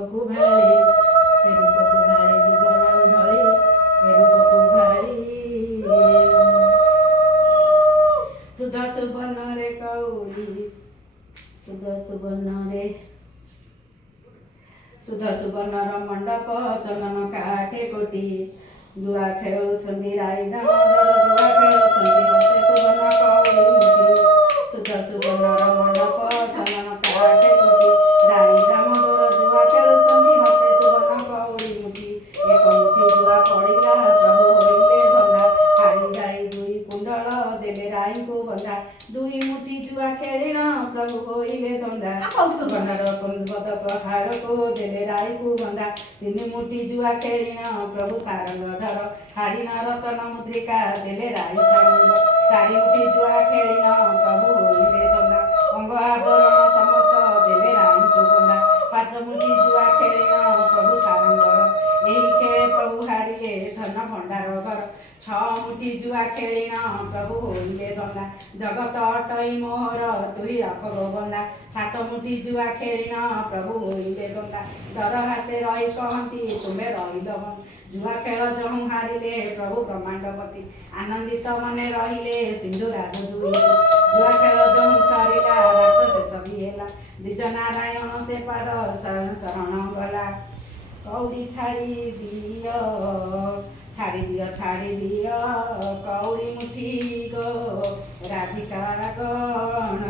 रूपको भाले जीवन ढले रूपको भाले सुध सुबर्ण रे कौड़ी सुध सुबर्णर मंडप चंदन काठे कोटी जुआ खेलुछंदी राई दामोदर जुआ खेलुछंदी हस्ते सुबर्ण कौड़ी मुठी सुध सुबर्णर मंडप चंदन काठे कोटी राई दामोदर जुआ खेलुछंदी हस्ते सुबर्ण कौड़ी मुठी एक मुठी जुआ पड़िला प्रभु होइले धंदा हारी जाई दुई कुंडल देले राई को बंधा दुई मुठी जुआ खेलिन प्रभु होइले धंदा सुबर्णर पदक हार को देले राई को बंधा तीन मुठी जुआ खेलिन प्रभु सारंगधर हारिन रतन मुद्रिका देले राई चांद चारि मुठी जुआ खेलिन प्रभु होइले धंदा अंग आभरण समस्त देले राई को बंधा पांच मुठी जुआ खेलिन प्रभु सारंग एही खेले प्रभु हारिले धन भंडार घर छ मुठी जुआ खेलिन प्रभु होइले धंदा जगत अटई मोहर तुई रख गोबंदा सात मुठी जुआ खेलिन प्रभु होइले धंदा डर हासे रही कहती तुम्हें रहिल जुआ खेल जहु हारिले प्रभु ब्रह्मांडपति आनंदित मने रहिले सिंधु राज दुई जुआ खेल जहु सरिला रात शेष भी हेला द्विज नारायण से पाद चरण गला कौड़ी छाड़ी दियो कौड़ी मुठी गो राधिका गण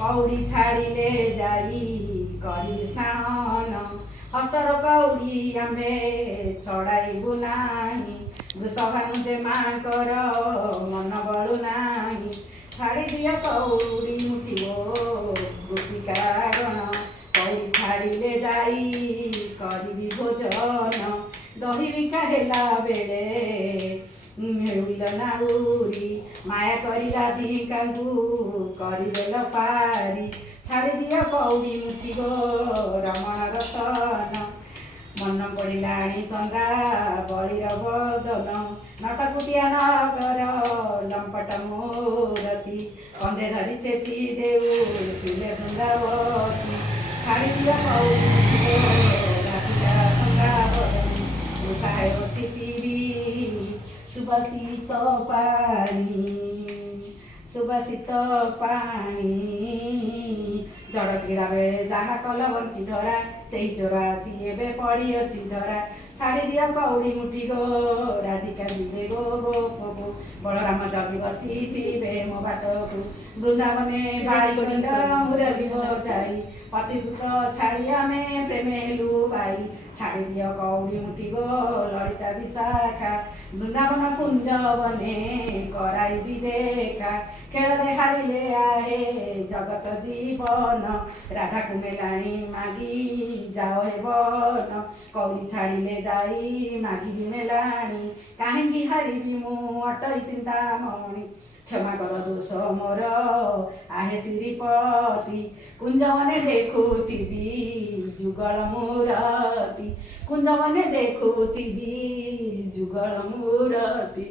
कौड़ी छाड़िले जाई करी स्नान हस्तर कौड़ी आम्भे छड़ाइबु नाही वृषभानु जे माकर मन बलु नाही छाड़ी दियो कौड़ी मुठी गो गोपिका गण कौड़ी छाड़िले जाई करी भोजन दही बिका हेला बेले मिल नाउरी माया करी राधिका करदेल पारी छाड़ी दियो कौड़ी मुठी गो रमण रतन मन पड़िलाणी चंद्रा बलिर बदन नटकुटिया नगर लंपट मूरती कंधे धरी चेची देऊ पिले बृंदावती छाड़ी दियो कौड़ी मुठी गो राधिका चंद्रावती सुबासित पानी जड़ क्रीड़ा बेले जहाँ कल बंशी धरा से चोरा आसी एबे पड़ी अच्छी धरा छाड़ी दिया कौड़ी मुठी गो राधिका जीवे गो गोपको बलराम जगी बसी थे मो बाट को वृंदावने बाई मुरली बजाई पतिपुत्र छाड़ी आमे प्रेम हेलु बाई छाड़ी दियो कौड़ी मुठी गो ललिता विशाखा वृंदावन कुंज बने कराई भी देखा खेल हारिले आहे जगत जीवन राधा कुमेलाणी मागी जाओ हे बन कौड़ी छाड़िले जाई मागी भी नेलाणी कहीं हारिबी मु अटई चिंता मणि क्षमा कर दोष मोर आहे श्रीपति कुंजवने देखुथिबी जुगल मूरति कुंजवने देखुथिबी जुगल मूरति।